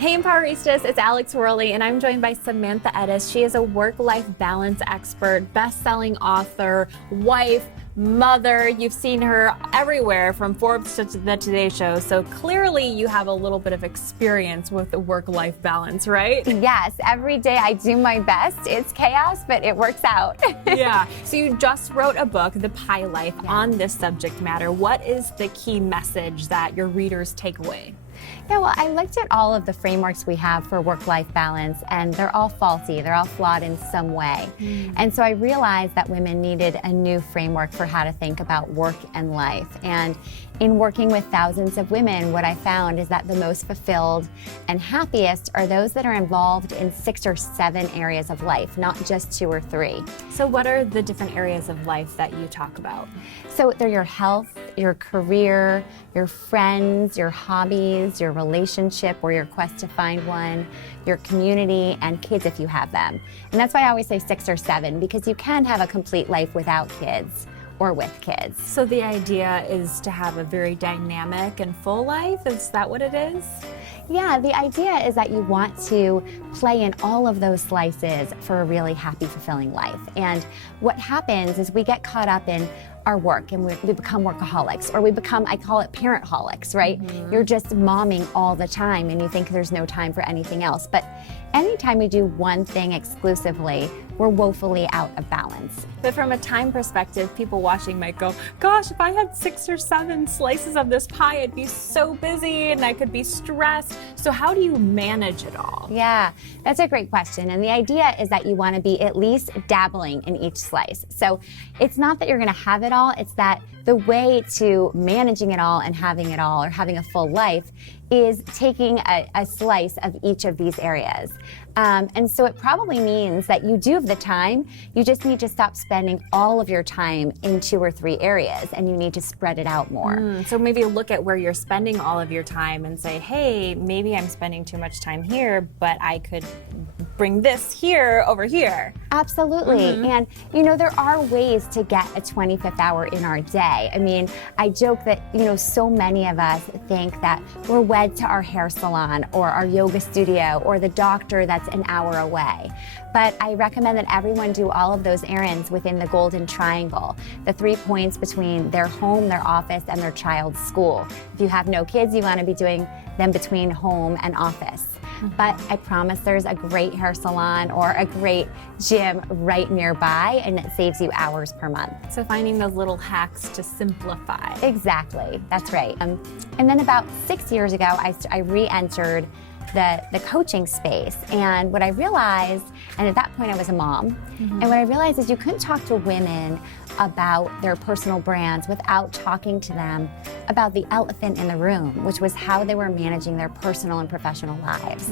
Hey Empoweristas, it's Alex Worley, and I'm joined by Samantha Ettus. She is a work-life balance expert, best-selling author, wife, mother. You've seen her everywhere from Forbes to the Today Show. So clearly you have a little bit of experience with the work-life balance, right? Yes, every day I do my best. It's chaos, but it works out. Yeah. So you just wrote a book, The Pie Life, on this subject matter. What is the key message that your readers take away? Yeah, well, I looked at all of the frameworks we have for work-life balance, and they're all faulty. They're all flawed in some way. And so I realized that women needed a new framework for how to think about work and life. And in working with thousands of women, what I found is that the most fulfilled and happiest are those that are involved in 6 or 7 areas of life, not just 2 or 3. So what are the different areas of life that you talk about? So they're your health, your career, your friends, your hobbies, your relationship or your quest to find one, your community, and kids if you have them. And that's why I always say 6 or 7, because you can have a complete life without kids or with kids. So the idea is to have a very dynamic and full life? Is that what it is? Yeah, the idea is that you want to play in all of those slices for a really happy, fulfilling life. And what happens is we get caught up in our work and we become workaholics, or we become, I call it parent-holics, right? You're just momming all the time and you think there's no time for anything else. But anytime we do one thing exclusively, we're woefully out of balance. But from a time perspective, people watching might go, gosh, if I had 6 or 7 slices of this pie, I'd be so busy and I could be stressed. So how do you manage it all? Yeah, that's a great question. And the idea is that you want to be at least dabbling in each slice. So it's not that you're going to have it all, it's that the way to managing it all and having it all, or having a full life, is taking a slice of each of these areas. And so it probably means that you do have the time, you just need to stop spending all of your time in 2 or 3 areas, and you need to spread it out more. So maybe look at where you're spending all of your time and say, hey, maybe I'm spending too much time here, but I could bring this here over here. Absolutely. And you know, there are ways to get a 25th hour in our day. I mean, I joke that, you know, so many of us think that we're wed to our hair salon or our yoga studio or the doctor that's an hour away. But I recommend that everyone do all of those errands within the golden triangle, the 3 points between their home, their office, and their child's school. If you have no kids, you want to be doing them between home and office. But I promise there's a great hair salon or a great gym right nearby, and it saves you hours per month. So finding those little hacks to simplify. Exactly, that's right. And then about 6 years ago, I re-entered the coaching space. And what I realized, and at that point I was a mom, and what I realized is you couldn't talk to women about their personal brands without talking to them about the elephant in the room, which was how they were managing their personal and professional lives.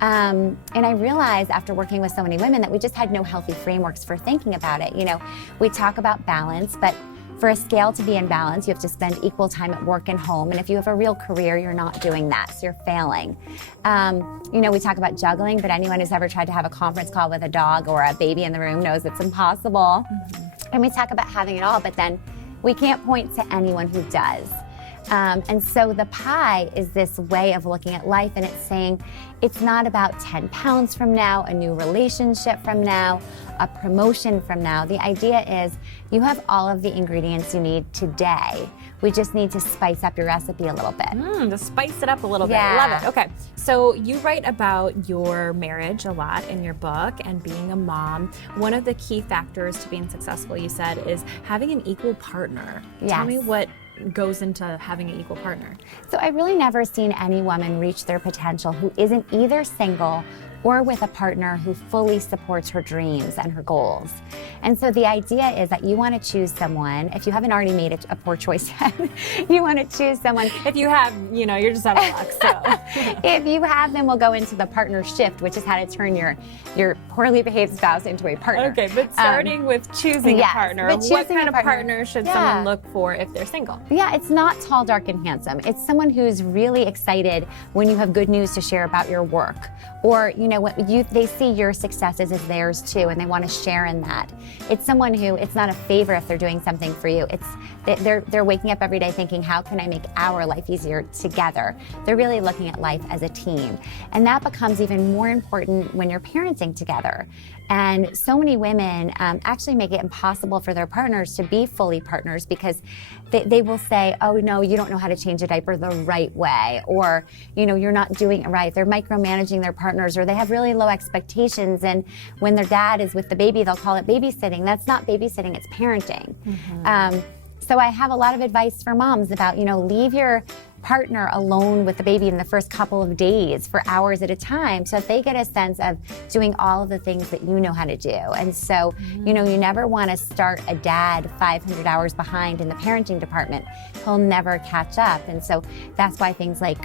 And I realized after working with so many women that we just had no healthy frameworks for thinking about it. You know, we talk about balance, but for a scale to be in balance, you have to spend equal time at work and home. And if you have a real career, you're not doing that, so you're failing. You know, we talk about juggling, but anyone who's ever tried to have a conference call with a dog or a baby in the room knows it's impossible. And we talk about having it all, but then we can't point to anyone who does. And so the pie is this way of looking at life, and it's saying it's not about 10 pounds from now, a new relationship from now, a promotion from now. The idea is you have all of the ingredients you need today. We just need to spice up your recipe a little bit. To spice it up a little bit. Yeah. Love it. Okay. So you write about your marriage a lot in your book and being a mom. One of the key factors to being successful, you said, is having an equal partner. Yes. Tell me what goes into having an equal partner. So I've really never seen any woman reach their potential who isn't either single or with a partner who fully supports her dreams and her goals. And so the idea is that you want to choose someone, if you haven't already made a poor choice yet, you want to choose someone. If you have, you know, you're just out of luck, so. If you have, then we'll go into the partner shift, which is how to turn your poorly behaved spouse into a partner. Okay, but starting with choosing a partner, what kind of partner should someone look for if they're single? Yeah, it's not tall, dark, and handsome. It's someone who's really excited when you have good news to share about your work, or you know, they see your successes as theirs too, and they want to share in that. It's someone who, it's not a favor if they're doing something for you. It's they're waking up every day thinking, how can I make our life easier together? They're really looking at life as a team. And that becomes even more important when you're parenting together. And so many women actually make it impossible for their partners to be fully partners because they will say, oh, no, you don't know how to change a diaper the right way, or, you're not doing it right. They're micromanaging their partners, or they have really low expectations. And when their dad is with the baby, they'll call it babysitting. That's not babysitting, it's parenting. So I have a lot of advice for moms about, leave your partner alone with the baby in the first couple of days for hours at a time so that they get a sense of doing all of the things that you know how to do. And so, you never want to start a dad 500 hours behind in the parenting department. He'll never catch up. And so that's why things like,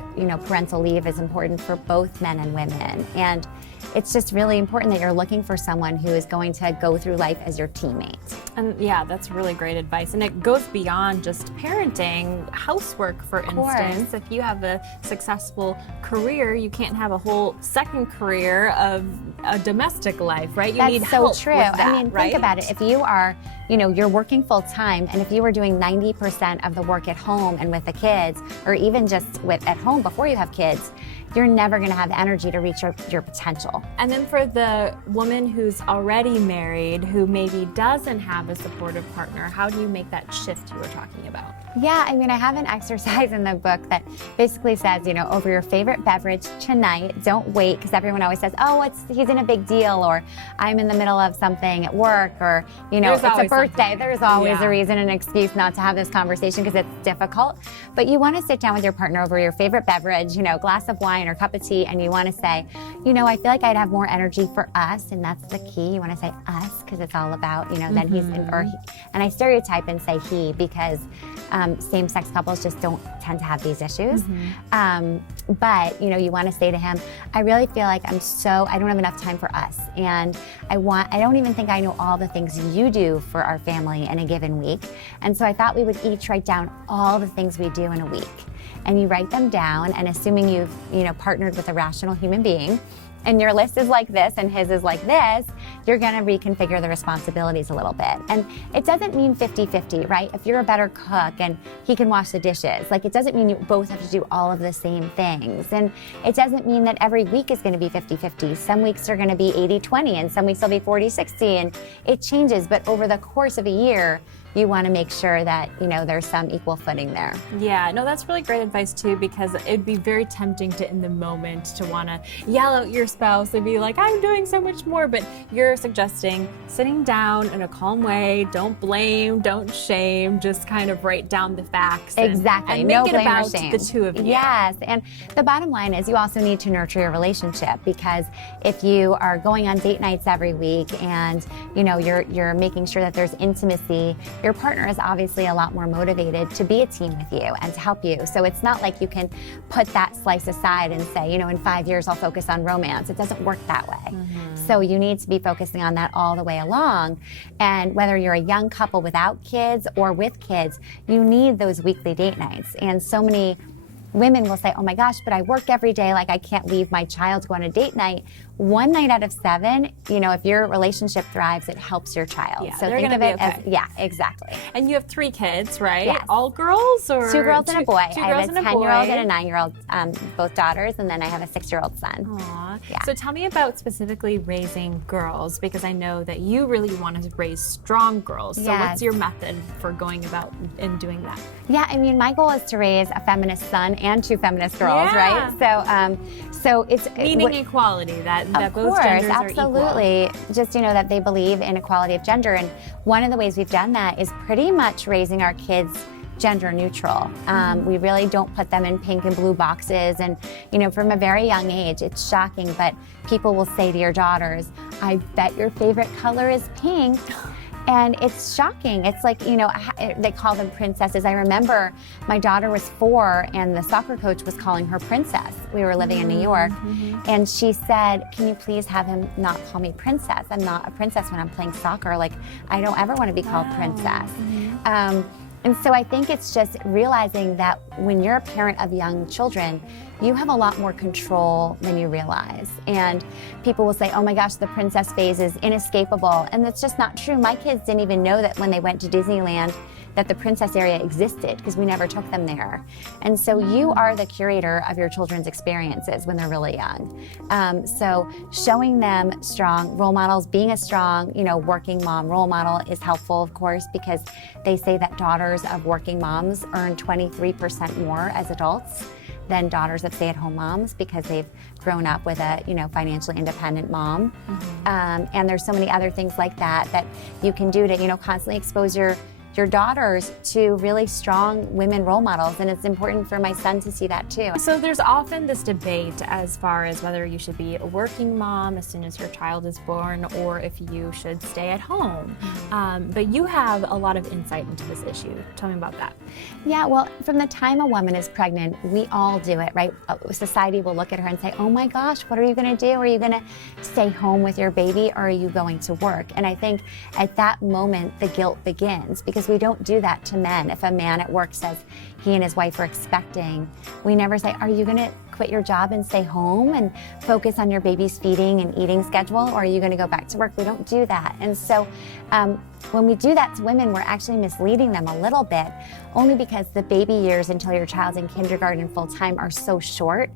parental leave is important for both men and women. And it's just really important that you're looking for someone who is going to go through life as your teammate. And yeah, that's really great advice. And it goes beyond just parenting, housework, for instance. If you have a successful career, you can't have a whole second career of a domestic life, right? You need help true. With that, I mean, right? Think about it. If you are, you're working full time, and if you were doing 90% of the work at home and with the kids, or even just at home before you have kids, you're never going to have energy to reach your potential. And then for the woman who's already married, who maybe doesn't have a supportive partner, how do you make that shift you were talking about? Yeah, I mean, I have an exercise in the book that basically says, over your favorite beverage tonight. Don't wait, because everyone always says, oh, he's in a big deal, or I'm in the middle of something at work, or, it's a birthday. There's always a reason, an excuse not to have this conversation because it's difficult. But you want to sit down with your partner over your favorite beverage, glass of wine or cup of tea, and you want to say, I feel like I'd have more energy for us, and that's the key. You want to say us because it's all about, then he's, or he. And I stereotype and say he because same-sex couples just don't tend to have these issues. But, you want to say to him, I really feel like I don't have enough time for us. And I don't even think I know all the things you do for our family in a given week. And so I thought we would each write down all the things we do in a week. And you write them down, and assuming you've, partnered with a rational human being, and your list is like this and his is like this, you're going to reconfigure the responsibilities a little bit. And it doesn't mean 50-50, right? If you're a better cook and he can wash the dishes, it doesn't mean you both have to do all of the same things. And it doesn't mean that every week is going to be 50-50. Some weeks are going to be 80-20, and some weeks will be 40-60, and it changes. But over the course of a year, you want to make sure that, there's some equal footing there. Yeah, no, that's really great advice too, because it'd be very tempting to, in the moment, to want to yell at your spouse and be like, I'm doing so much more. But you're suggesting sitting down in a calm way, don't blame, don't shame, just kind of write down the facts. Exactly. And no make it blame about or shame. the two of you. Yes. And the bottom line is you also need to nurture your relationship, because if you are going on date nights every week and, you're making sure that there's intimacy, your partner is obviously a lot more motivated to be a team with you and to help you. So it's not like you can put that slice aside and say, in 5 years I'll focus on romance. It doesn't work that way. So you need to be focusing on that all the way along. And whether you're a young couple without kids or with kids, you need those weekly date nights. And so many women will say, oh my gosh, but I work every day, I can't leave my child to go on a date night. 1 night out of 7, if your relationship thrives, it helps your child. Yeah, So they're think of gonna it be okay. as, yeah, exactly. And you have 3 kids, right? Yes. All girls, or 2 girls and a boy. Two I girls have a and 10-year-old and a 9-year-old, both daughters, and then I have a 6-year-old son. Aww. Yeah. So tell me about specifically raising girls, because I know that you really want to raise strong girls. So what's your method for going about in doing that? Yeah, I mean, my goal is to raise a feminist son and 2 feminist girls, right? So it's meaning equality, that both genders are equal. Absolutely. Just, that they believe in equality of gender. And one of the ways we've done that is pretty much raising our kids gender neutral. We really don't put them in pink and blue boxes. And, from a very young age, it's shocking, but people will say to your daughters, I bet your favorite color is pink. And it's shocking. It's like, they call them princesses. I remember my daughter was 4 and the soccer coach was calling her princess. We were living in New York. And she said, can you please have him not call me princess? I'm not a princess when I'm playing soccer. I don't ever want to be called princess. And so I think it's just realizing that when you're a parent of young children, you have a lot more control than you realize. And people will say, oh my gosh, the princess phase is inescapable. And that's just not true. My kids didn't even know that when they went to Disneyland, that the princess area existed because we never took them there. And so you are the curator of your children's experiences when they're really young. So showing them strong role models, being a strong, working mom role model is helpful, of course, because they say that daughters of working moms earn 23% more as adults than daughters of stay-at-home moms because they've grown up with a financially independent mom. And there's so many other things like that you can do to constantly expose your daughters to really strong women role models, and it's important for my son to see that too. So there's often this debate as far as whether you should be a working mom as soon as your child is born or if you should stay at home. But you have a lot of insight into this issue. Tell me about that. Yeah, well, from the time a woman is pregnant, we all do it, right? Society will look at her and say, oh my gosh, what are you gonna do? Are you gonna stay home with your baby or are you going to work? And I think at that moment, the guilt begins because we don't do that to men. If a man at work says he and his wife are expecting, we never say, are you gonna quit your job and stay home and focus on your baby's feeding and eating schedule, or are you gonna go back to work? We don't do that. And so when we do that to women, we're actually misleading them a little bit, only because the baby years until your child's in kindergarten full-time are so short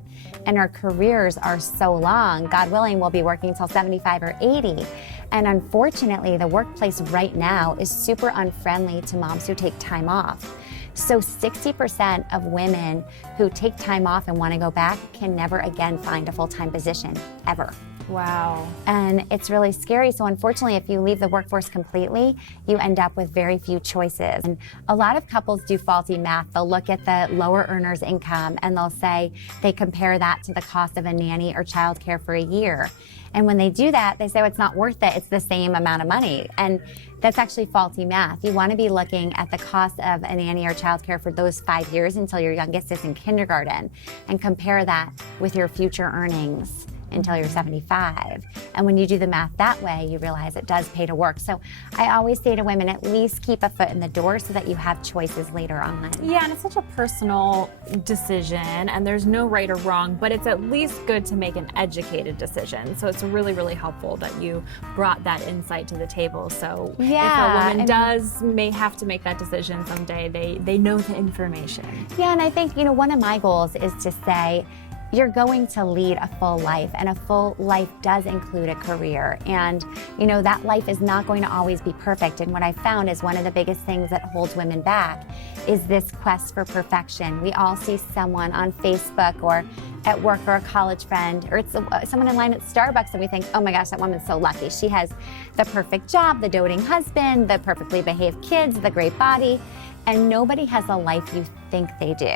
and our careers are so long. God willing, we'll be working till 75 or 80. And unfortunately, the workplace right now is super unfriendly to moms who take time off. So 60% of women who take time off and want to go back can never again find a full-time position, ever. Wow. And it's really scary. So unfortunately, if you leave the workforce completely, you end up with very few choices. And a lot of couples do faulty math. They'll look at the lower earners' income and they'll say they compare that to the cost of a nanny or childcare for a year. And when they do that, they say, well, it's not worth it. It's the same amount of money. And that's actually faulty math. You want to be looking at the cost of a nanny or childcare for those 5 years until your youngest is in kindergarten and compare that with your future earnings until you're 75. And when you do the math that way, you realize it does pay to work. So I always say to women, at least keep a foot in the door so that you have choices later on. Yeah, and it's such a personal decision, and there's no right or wrong, but it's at least good to make an educated decision. So it's really, really helpful that you brought that insight to the table. So if a woman may have to make that decision someday, they know the information. Yeah, and I think, one of my goals is to say, you're going to lead a full life, and a full life does include a career. And, that life is not going to always be perfect. And what I found is one of the biggest things that holds women back is this quest for perfection. We all see someone on Facebook or at work or a college friend, or it's someone in line at Starbucks, and we think, oh my gosh, that woman's so lucky. She has the perfect job, the doting husband, the perfectly behaved kids, the great body. And nobody has the life you think they do.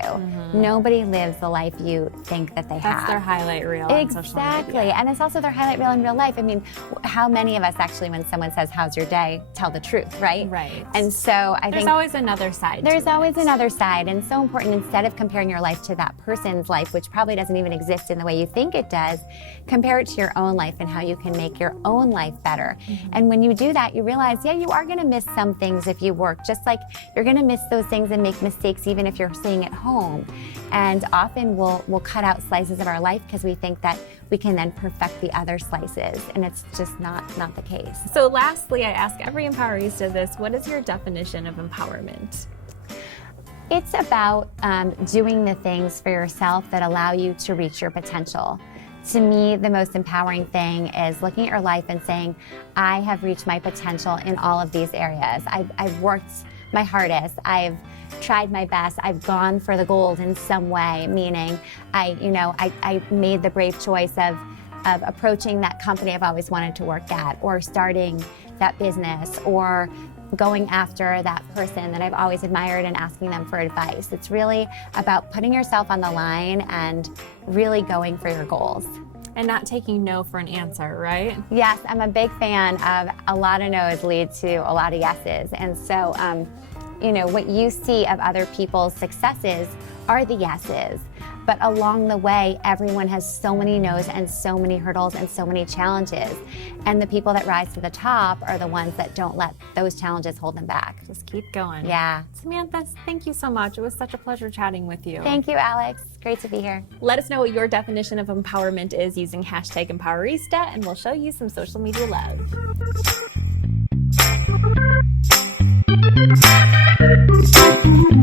Nobody lives the life you think that they have. That's their highlight reel on social media. Exactly, and it's also their highlight reel in real life. I mean, how many of us actually, when someone says, how's your day, tell the truth, right? Right. And so I think there's always another side. There's always another side, and so important, instead of comparing your life to that person's life, which probably doesn't even exist in the way you think it does, compare it to your own life and how you can make your own life better. And when you do that, you realize, you are gonna miss some things if you work, just like you're gonna miss those things and make mistakes even if you're staying at home. And often we'll cut out slices of our life because we think that we can then perfect the other slices, and it's just not the case. So lastly, I ask every Empowerista this: what is your definition of empowerment? It's about doing the things for yourself that allow you to reach your potential. To me, the most empowering thing is looking at your life and saying, I have reached my potential in all of these areas. I've worked my hardest. I've tried my best. I've gone for the gold in some way, meaning I made the brave choice of approaching that company I've always wanted to work at, or starting that business, or going after that person that I've always admired and asking them for advice. It's really about putting yourself on the line and really going for your goals. And not taking no for an answer, right? Yes, I'm a big fan of a lot of no's lead to a lot of yeses. And so, what you see of other people's successes are the yeses. But along the way, everyone has so many no's and so many hurdles and so many challenges. And the people that rise to the top are the ones that don't let those challenges hold them back. Just keep going. Yeah. Samantha, thank you so much. It was such a pleasure chatting with you. Thank you, Alex. Great to be here. Let us know what your definition of empowerment is using #Empowerista, and we'll show you some social media love. you.